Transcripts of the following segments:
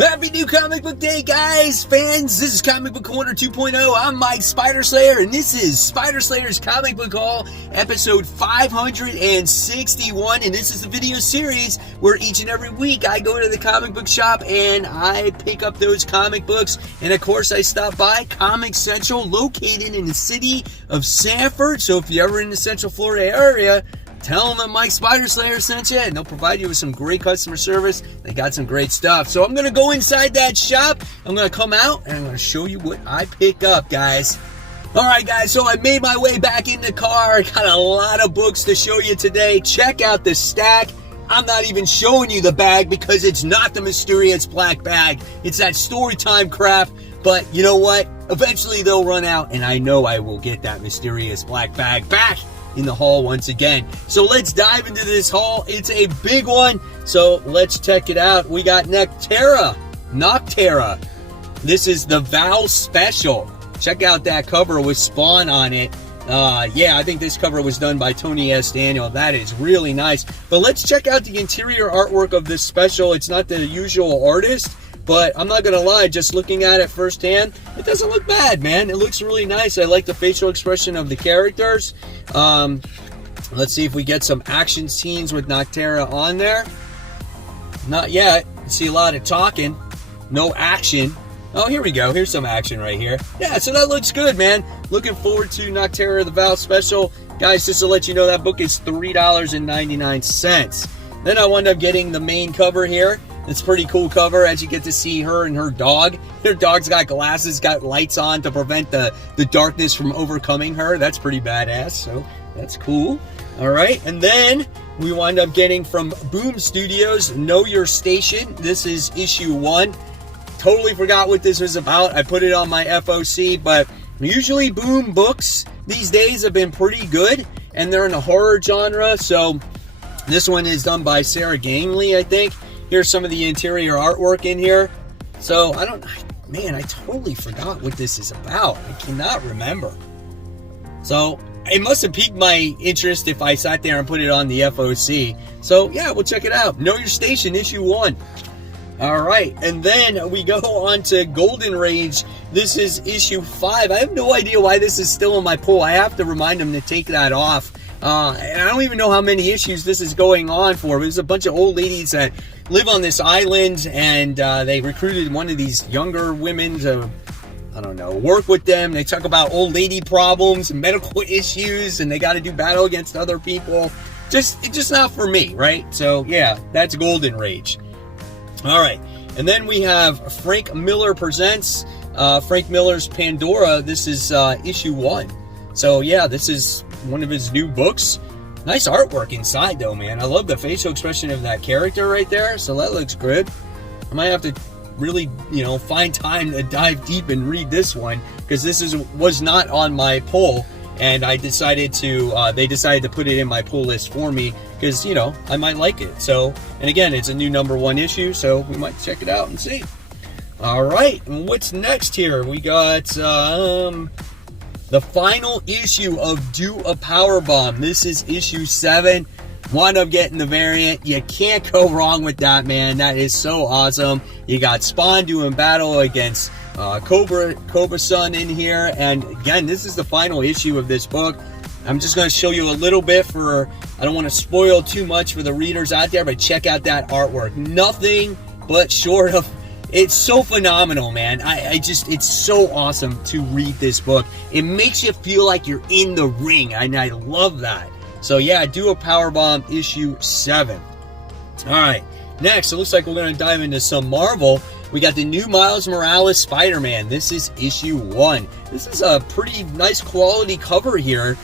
Happy New Comic Book Day, guys, fans. This is Comic Book Corner 2.0. I'm Mike Spider Slayer, and this is Spider Slayer's Comic Book Haul, episode 561, and this is the video series where each and every week I go to the comic book shop and I pick up those comic books, and of course I stop by Comic Central, located in the city of Sanford. So if you're ever in the Central Florida area, tell them that Mike Spider Slayer sent you, and they'll provide you with some great customer service. They got some great stuff. So I'm going to go inside that shop. I'm going to come out, and I'm going to show you what I pick up, guys. Alright, guys, so I made my way back in the car. I got a lot of books to show you today. Check out the stack. I'm not even showing you the bag because it's not the mysterious black bag. It's that story time crap. But you know what? Eventually they'll run out, and I know I will get that mysterious black bag back in the haul once again. So let's dive into this haul. It's a big one, so let's check it out. We got Noctera. This is the Val Special. Check out that cover with Spawn on it. Yeah, I think this cover was done by Tony S. Daniel. That is really nice. But let's check out the interior artwork of this special. It's not the usual artist, but I'm not gonna lie, just looking at it firsthand, it doesn't look bad, man. It looks really nice. I like the facial expression of the characters. Let's see if we get some action scenes with Noctera on there. Not yet. See a lot of talking, no action. Oh, here we go. Here's some action right here. Yeah, so that looks good, man. Looking forward to Noctera, the Val Special. Guys, just to let you know, that book is $3.99. Then I wound up getting the main cover here. It's a pretty cool cover as you get to see her and her dog. Her dog's got glasses, got lights on to prevent the darkness from overcoming her. That's pretty badass, so that's cool. All right, and then we wind up getting from Boom Studios, Know Your Station. This is issue 1. Totally forgot what this was about. I put it on my FOC, but usually Boom books these days have been pretty good, and they're in the horror genre, so this one is done by Sarah Gangley, I think. Here's some of the interior artwork in here. So, I totally forgot what this is about. I cannot remember. So, it must have piqued my interest if I sat there and put it on the FOC. So, yeah, we'll check it out. Know Your Station, issue 1. Alright, and then we go on to Golden Rage. This is issue 5. I have no idea why this is still in my pull. I have to remind them to take that off. And I don't even know how many issues this is going on for. There's a bunch of old ladies that live on this island, and they recruited one of these younger women to, I don't know, work with them. They talk about old lady problems and medical issues, and they got to do battle against other people. It's just not for me, right? So yeah, that's Golden Rage. All right, and then we have Frank Miller Presents Frank Miller's Pandora. This is issue 1. So yeah, this is one of his new books. Nice artwork inside though, man. I love the facial expression of that character right there, so that looks good. I might have to really, find time to dive deep and read this one, because this was not on my pull, and I decided to, they decided to put it in my pull list for me, because, I might like it. So, and again, it's a new #1 issue, so we might check it out and see. All right, and what's next here? We got, the final issue of Do a Powerbomb. This is issue 7. Wound up getting the variant. You can't go wrong with that, man. That is so awesome. You got Spawn doing battle against Cobra Sun in here. And again, this is the final issue of this book. I'm just going to show you a little bit I don't want to spoil too much for the readers out there, but check out that artwork. Nothing but short of, it's so phenomenal, man. It's so awesome to read this book. It makes you feel like you're in the ring, and I love that. So yeah, Do a Powerbomb issue 7. All right, next, it looks like we're going to dive into some Marvel. We got the new Miles Morales Spider-Man. This is issue 1. This is a pretty nice quality cover here,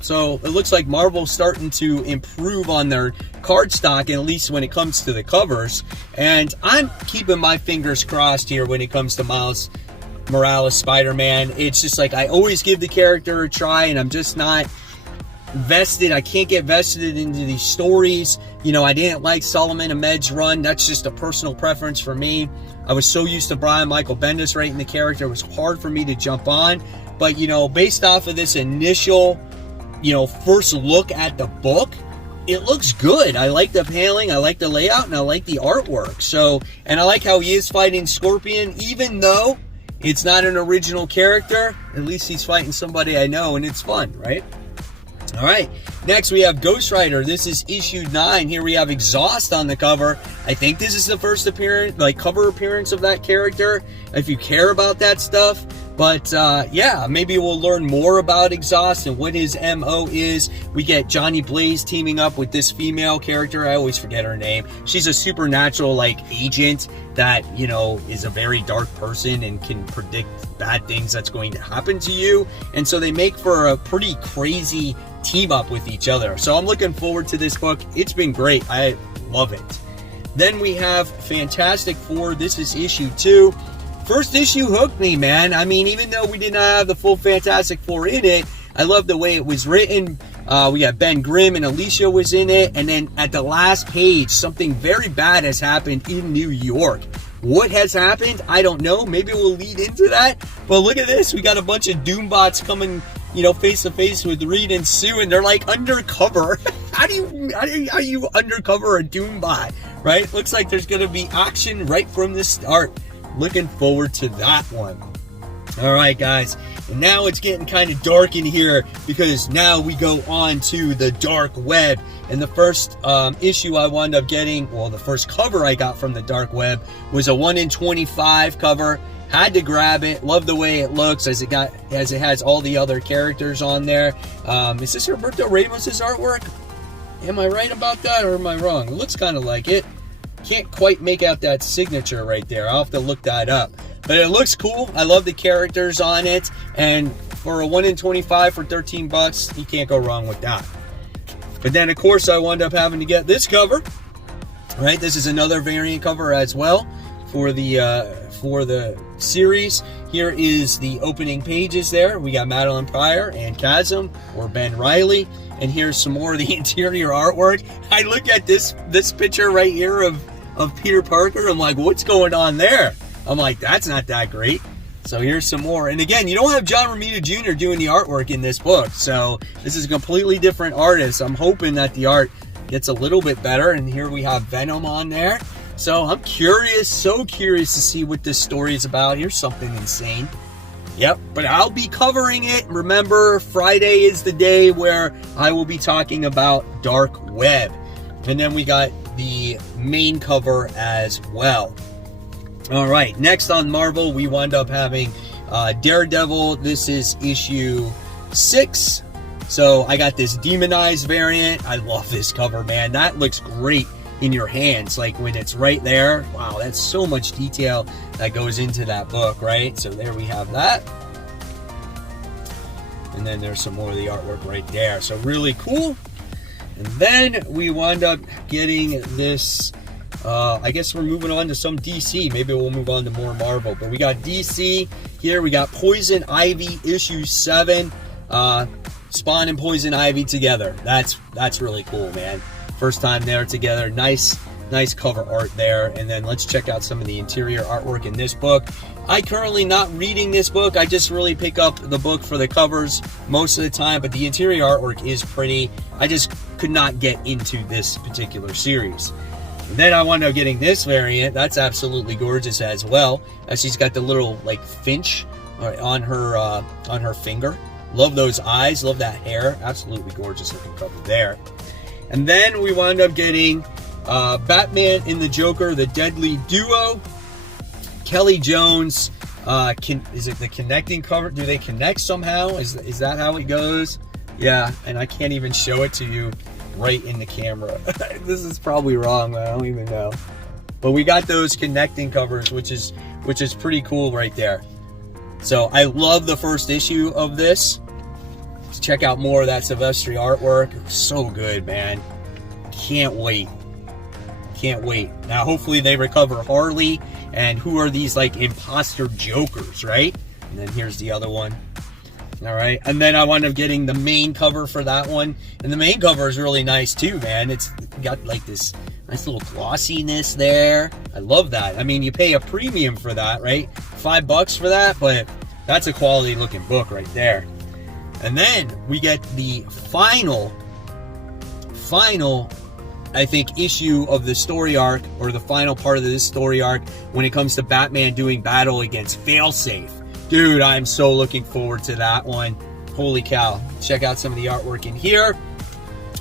So it looks like Marvel's starting to improve on their cardstock, at least when it comes to the covers. And I'm keeping my fingers crossed here when it comes to Miles Morales Spider-Man. It's just like I always give the character a try, and I'm just not vested. I can't get vested into these stories. I didn't like Solomon Ahmed's run. That's just a personal preference for me. I was so used to Brian Michael Bendis writing the character. It was hard for me to jump on. But, based off of this initial, first look at the book, it looks good. I like the paneling, I like the layout, and I like the artwork. So, and I like how he is fighting Scorpion, even though it's not an original character. At least he's fighting somebody I know, and it's fun, right? All right, next we have Ghost Rider. This is issue 9. Here we have Exhaust on the cover. I think this is the first appearance, like cover appearance of that character, if you care about that stuff. But yeah, maybe we'll learn more about Exhaust and what his MO is. We get Johnny Blaze teaming up with this female character. I always forget her name. She's a supernatural like agent that, you know, is a very dark person and can predict bad things that's going to happen to you. And so they make for a pretty crazy team up with each other. So I'm looking forward to this book. It's been great. I love it. Then we have Fantastic Four. This is issue 2. First issue hooked me, man. I mean, even though we did not have the full Fantastic Four in it, I love the way it was written. We got Ben Grimm and Alicia was in it. And then at the last page, something very bad has happened in New York. What has happened? I don't know. Maybe we'll lead into that. But look at this. We got a bunch of Doombots coming, you know, face to face with Reed and Sue, and they're like undercover. How do you undercover a Doombot, right? Looks like there's going to be action right from the start. Looking forward to that one. All right, guys. And now it's getting kind of dark in here because now we go on to the dark web. And the first issue I wound up getting, well, the first cover I got from the dark web was a 1 in 25 cover. Had to grab it. Love the way it looks as it has all the other characters on there. Is this Roberto Ramos's artwork? Am I right about that or am I wrong? It looks kind of like it. Can't quite make out that signature right there. I'll have to look that up. But it looks cool. I love the characters on it. And for a 1 in 25 for 13 bucks, you can't go wrong with that. But then, of course, I wound up having to get this cover. Right? This is another variant cover as well for the series. Here is the opening pages there. We got Madeline Pryor and Chasm, or Ben Reilly. And here's some more of the interior artwork. I look at this picture right here of Peter Parker. I'm like, what's going on there? I'm like, that's not that great. So here's some more. And again, you don't have John Romita Jr. doing the artwork in this book. So this is a completely different artist. I'm hoping that the art gets a little bit better. And here we have Venom on there. So I'm curious, so curious to see what this story is about. Here's something insane. Yep, but I'll be covering it. Remember, Friday is the day where I will be talking about Dark Web. And then we got the main cover as well. All right, next on Marvel, we wound up having Daredevil. This is issue 6. So I got this demonized variant. I love this cover, man. That looks great in your hands, like when it's right there. Wow, that's so much detail that goes into that book, right? So there we have that. And then there's some more of the artwork right there. So really cool. And then we wound up getting this, I guess we're moving on to some DC. Maybe we'll move on to more Marvel. But we got DC here. We got Poison Ivy issue 7. Spawn and Poison Ivy together. That's really cool, man. First time they're together. Nice cover art there. And then let's check out some of the interior artwork in this book. I currently not reading this book. I just really pick up the book for the covers most of the time, but the interior artwork is pretty. I just could not get into this particular series. And then I wound up getting this variant. That's absolutely gorgeous as well. She's got the little like finch on her finger. Love those eyes. Love that hair. Absolutely gorgeous looking cover there. And then we wound up getting Batman and the Joker, the Deadly Duo. Kelly Jones, is it the connecting cover? Do they connect somehow? Is that how it goes? Yeah, and I can't even show it to you right in the camera. This is probably wrong, I don't even know. But we got those connecting covers, which is pretty cool right there. So I love the first issue of this. Let's check out more of that Silvestri artwork. So good, man. Can't wait. Can't wait. Now, hopefully they recover Harley. And who are these, like, imposter jokers, right? And then here's the other one. All right. And then I wound up getting the main cover for that one. And the main cover is really nice, too, man. It's got, like, this nice little glossiness there. I love that. I mean, you pay a premium for that, right? $5 for that, but that's a quality-looking book right there. And then we get the final final, I think, issue of the story arc, or the final part of this story arc, when it comes to Batman doing battle against Failsafe. Dude, I'm so looking forward to that one. Holy cow. Check out some of the artwork in here.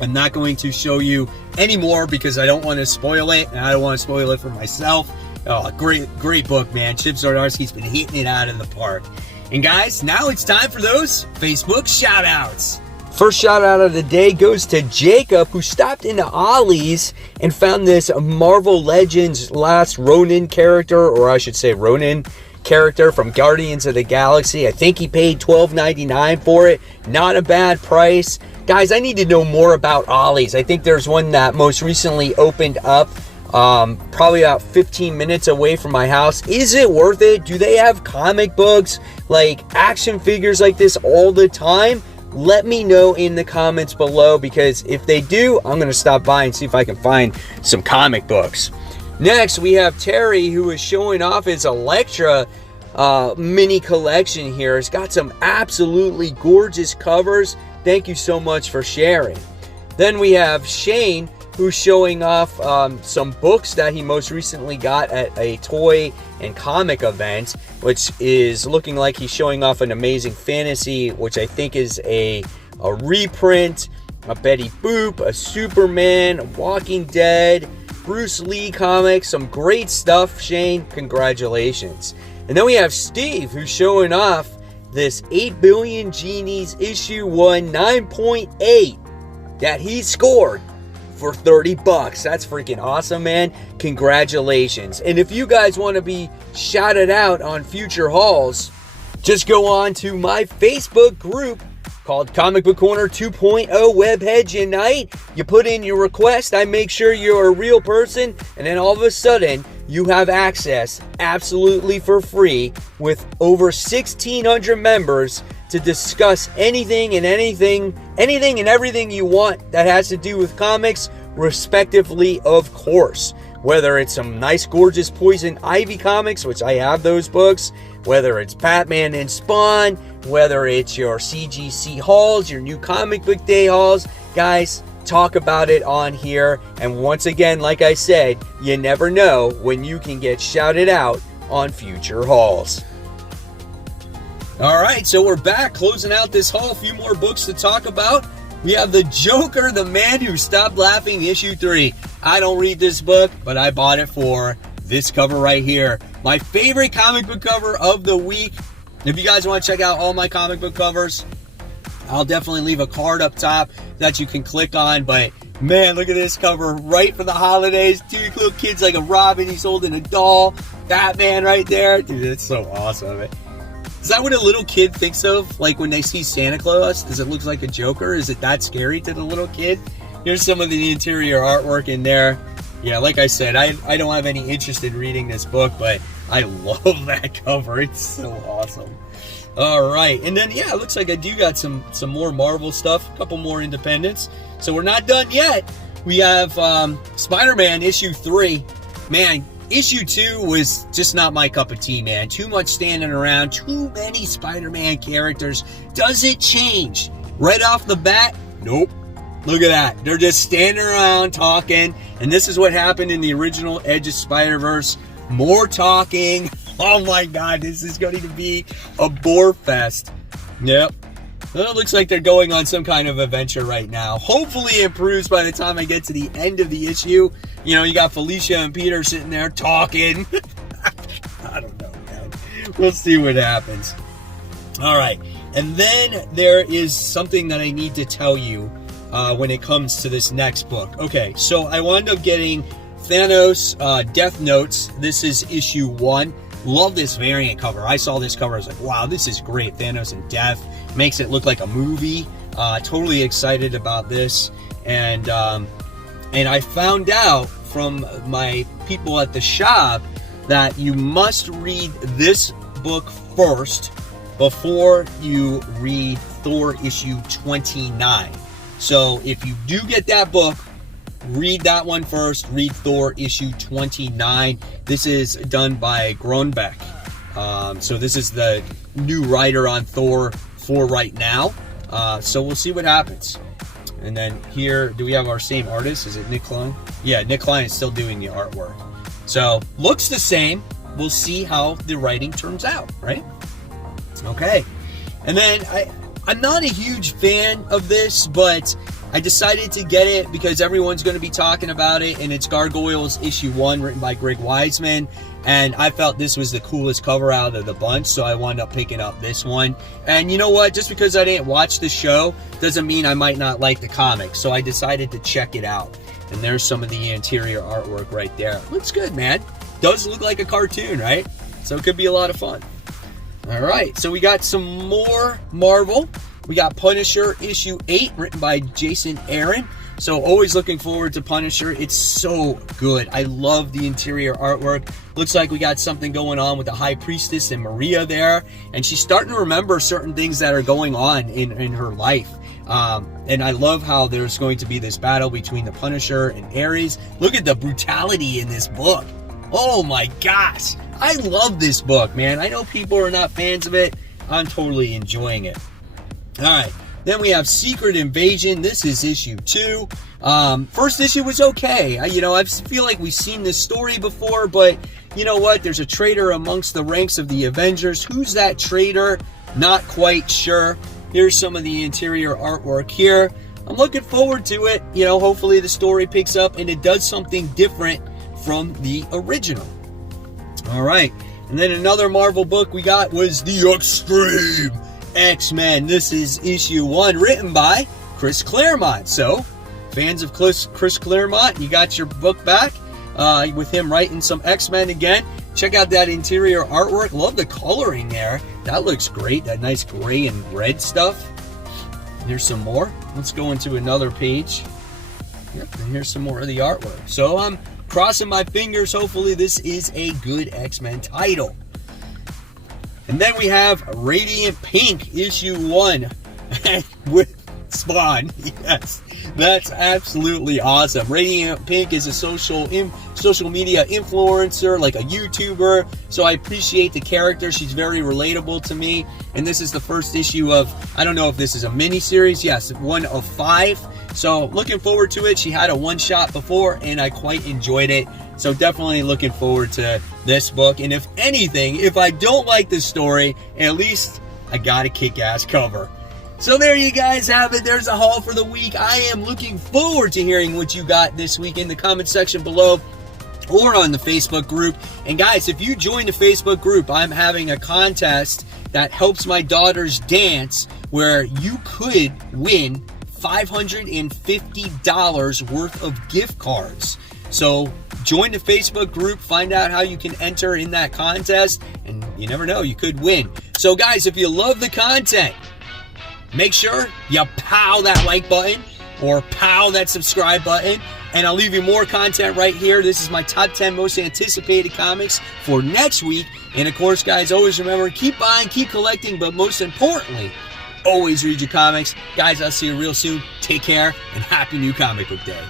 I'm not going to show you any more because I don't want to spoil it, and I don't want to spoil it for myself. Oh, great book, man. Chip Zdarsky's been hitting it out of the park. And guys, now it's time for those Facebook shout-outs. First shout out of the day goes to Jacob, who stopped into Ollie's and found this Marvel Legends Last Ronin character, or I should say Ronin character from Guardians of the Galaxy. I think he paid $12.99 for it. Not a bad price. Guys, I need to know more about Ollie's. I think there's one that most recently opened up probably about 15 minutes away from my house. Is it worth it? Do they have comic books, like action figures like this all the time? Let me know in the comments below, because if they do, I'm going to stop by and see if I can find some comic books. Next, we have Terry, who is showing off his Elektra mini collection here. It's got some absolutely gorgeous covers. Thank you so much for sharing. Then we have Shane, who's showing off some books that he most recently got at a toy and comic event, which is looking like he's showing off an Amazing Fantasy, which I think is a reprint, a Betty Boop, a Superman, a Walking Dead, Bruce Lee comics. Some great stuff, Shane. Congratulations. And then we have Steve, who's showing off this 8 Billion Genies issue 1 9.8 that he scored for $30. That's freaking awesome, man. Congratulations. And if you guys want to be shouted out on future hauls, just go on to my Facebook group called Comic Book Corner 2.0 Webhead Unite. You put in your request, I make sure you're a real person, and then all of a sudden you have access absolutely for free with over 1,600 members to discuss anything and everything you want that has to do with comics, respectively, of course. Whether it's some nice, gorgeous Poison Ivy comics, which I have those books, whether it's Batman and Spawn, whether it's your CGC hauls, your new comic book day hauls, guys, talk about it on here. And once again, like I said, you never know when you can get shouted out on future hauls. All right, so we're back closing out this haul. A few more books to talk about. We have The Joker, the Man Who Stopped Laughing, issue 3. I don't read this book, but I bought it for this cover right here. My favorite comic book cover of the week. If you guys want to check out all my comic book covers, I'll definitely leave a card up top that you can click on. But man, look at this cover, right for the holidays. Two little kids like a Robin, he's holding a doll. Batman right there. Dude, it's so awesome. Is that what a little kid thinks of? Like when they see Santa Claus? Does it look like a Joker? Is it that scary to the little kid? Here's some of the interior artwork in there. Yeah, like I said, I don't have any interest in reading this book, but I love that cover. It's so awesome. All right, and then, yeah, it looks like I do got some more Marvel stuff, a couple more independents. So we're not done yet. We have Spider-Man issue 3. Man, issue 2 was just not my cup of tea, man. Too much standing around, too many Spider-Man characters. Does it change? Right off the bat? Nope. Look at that. They're just standing around talking. And this is what happened in the original Edge of Spider-Verse. More talking. Oh my God, this is going to be a bore fest. Yep. Well, it looks like they're going on some kind of adventure right now. Hopefully it improves by the time I get to the end of the issue. You know, you got Felicia and Peter sitting there talking. I don't know, man. We'll see what happens. All right. And then there is something that I need to tell you when it comes to this next book. Okay, so I wound up getting Thanos Death Notes. This is issue 1. Love this variant cover. I saw this cover. I was like, wow, this is great. Thanos and Death. Makes it look like a movie. Totally excited about this. And I found out from my people at the shop that you must read this book first before you read Thor issue 29. So if you do get that book, read that one first. Read Thor issue 29. This is done by Grönbeck. So this is the new writer on Thor for right now. So we'll see what happens. And then here, do we have our same artist? Is it Nick Klein? Yeah, Nick Klein is still doing the artwork. So, looks the same. We'll see how the writing turns out, right? Okay. And then, I'm not a huge fan of this, but I decided to get it because everyone's going to be talking about it, and it's Gargoyles issue 1, written by Greg Weisman, and I felt this was the coolest cover out of the bunch, so I wound up picking up this one. And you know what? Just because I didn't watch the show doesn't mean I might not like the comic, so I decided to check it out. And there's some of the interior artwork right there. Looks good, man. Does look like a cartoon, right? So it could be a lot of fun. All right, so we got some more Marvel. We got Punisher issue 8, written by Jason Aaron. So always looking forward to Punisher. It's so good. I love the interior artwork. Looks like we got something going on with the High Priestess and Maria there. And she's starting to remember certain things that are going on in her life. And I love how there's going to be this battle between the Punisher and Ares. Look at the brutality in this book. Oh my gosh. I love this book, man. I know people are not fans of it. I'm totally enjoying it. All right, then we have Secret Invasion. This is issue 2. First issue was okay. I feel like we've seen this story before, but you know what? There's a traitor amongst the ranks of the Avengers. Who's that traitor? Not quite sure. Here's some of the interior artwork here. I'm looking forward to it. Hopefully the story picks up and it does something different from the original. All right, and then another Marvel book we got was The Extreme X-Men. This is issue 1, written by Chris Claremont. So, fans of Chris Claremont, you got your book back with him writing some X-Men again. Check out that interior artwork. Love the coloring there. That looks great. That nice gray and red stuff. Here's some more. Let's go into another page. Yep, and here's some more of the artwork. So, I'm crossing my fingers. Hopefully, this is a good X-Men title. And then we have Radiant Pink, issue 1, with Spawn. Yes, that's absolutely awesome. Radiant Pink is a social media influencer, like a YouTuber, so I appreciate the character. She's very relatable to me. And this is the first issue of, I don't know if this is a mini-series. Yes, 1 of 5. So looking forward to it. She had a one-shot before, and I quite enjoyed it. So definitely looking forward to this book. And if anything, if I don't like this story, at least I got a kick-ass cover. So there you guys have it. There's a haul for the week. I am looking forward to hearing what you got this week in the comment section below or on the Facebook group. And guys, if you join the Facebook group, I'm having a contest that helps my daughters dance where you could win $550 worth of gift cards. So join the Facebook group, find out how you can enter in that contest, and you never know, you could win. So guys, if you love the content, make sure you pow that like button or pow that subscribe button, and I'll leave you more content right here. This is my top 10 most anticipated comics for next week. And of course, guys, always remember, keep buying, keep collecting, but most importantly, always read your comics. Guys, I'll see you real soon. Take care, and happy new comic book day.